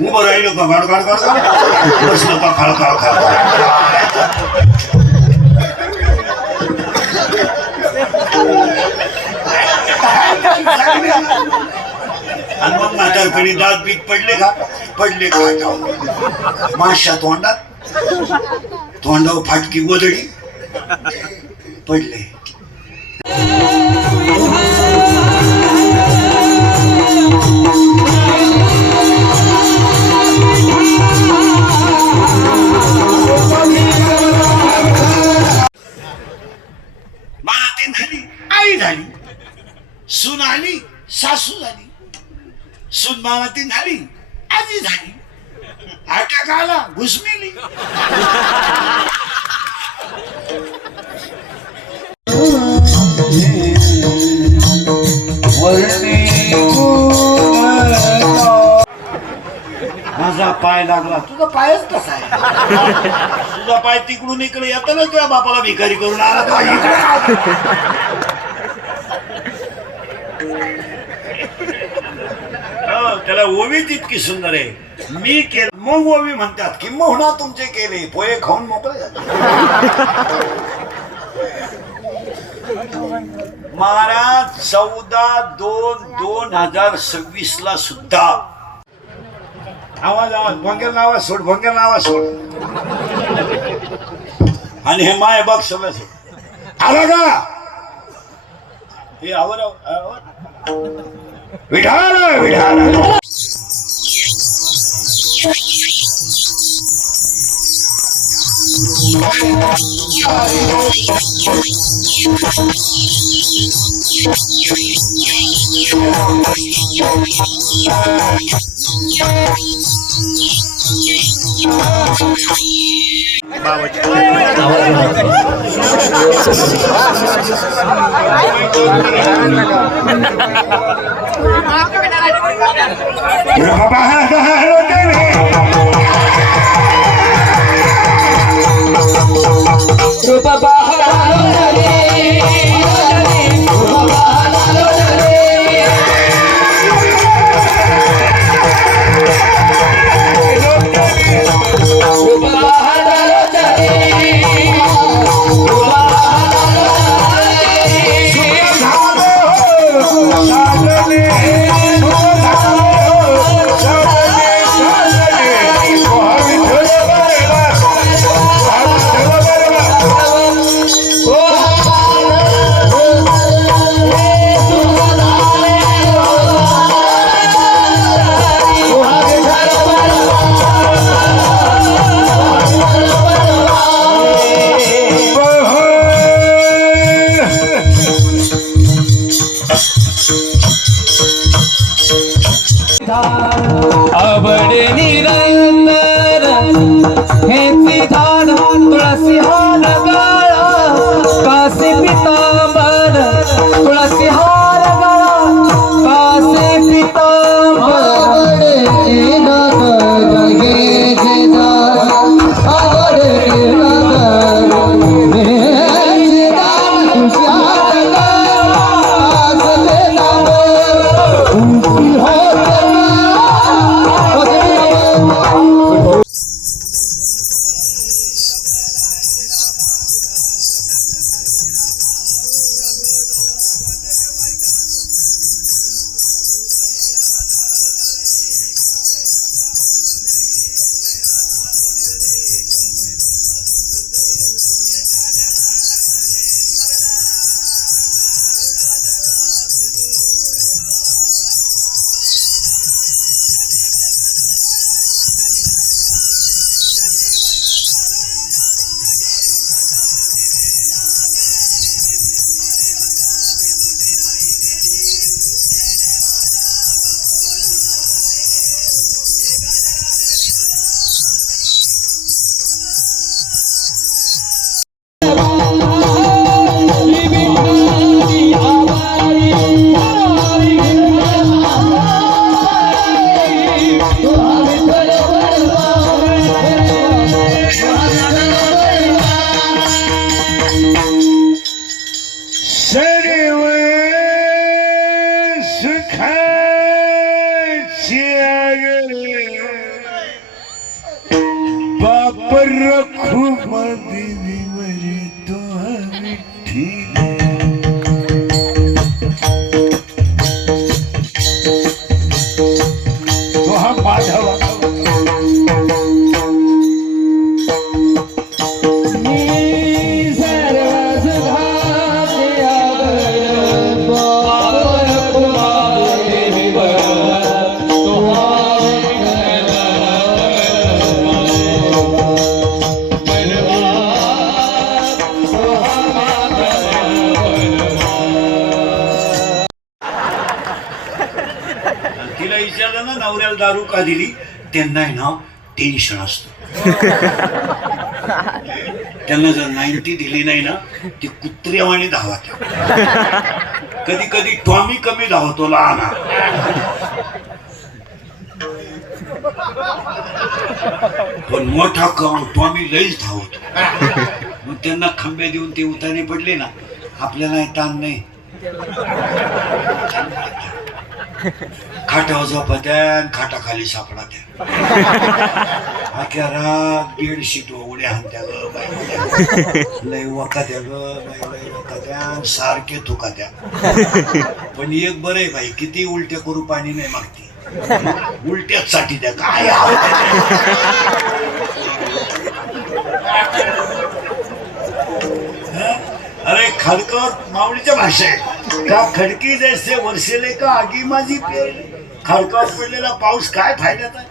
उभं राहिलो का गाड गाड गाड बसलो का खाळ खाळ खाळ आणि मग म्हातारपणी दात बीत पडले का माश्या तोंडात तोंडावर फाटकी गोदडी पडले. माती झाली, आई झाली, सून आली, सासू झाली, सून मामाती झाली, आजी झाली, अटॅक आला, घुसमेली. माझा पाय लागला, तुझा पायच कसा आहे? तुझा पाय तिकडून इकडे येतो ना, तुझ्या बापाला भिकारी करून आला तो इकडे. त्याला ओवी तितकी सुंदर आहे. मी केलं मग ओवी म्हणतात की मोहना तुमचे केले, पोहे खाऊन मोकळे झाले. महाराज 14/2/2026 ला सुद्धा आवाज भंगेल नावा सोड, भंगेल नावा सोड. आणि हे माय बघ सगळं सोड आला का हे आवर विठाल विठाल. आवड निरंतर हेची झाड तुळसी हार गळा कासे पितांबर तुळसी हार गळा कासे पितांबर रखुमा देवी वरी तो मिठी तो हा माधवा तिला विचारलं ना नवऱ्याला दारू का दिली त्यांना आहे ना टेन्शन असतं त्यांना जर 90 दिली नाही ना ती कुत्र्यावाणी धावत कधी कधी टॉमी कमी धावतो लहान पण मोठा टॉमी लईच धावतो मग त्यांना खंबे देऊन ते उतारे पडले ना आपल्याला ताण नाही खाटावर झोपत्या खाटाखाली सापडा त्या अख्या रात बेडशीट उड्या हाणत्या ग बाई लय वकात्या ग बाई लय वकात्या सारखे थुकात्या पण एक बरं आहे बाई किती उलट्या करू पाणी नाही मागती उलट्याच साठी त्या काय अरे खडकर माऊलीच्या भाषा आहे का खडकी जैसे वर्षेले का आगी माझी खडकावर पडलेला पाऊस काय फायद्याचा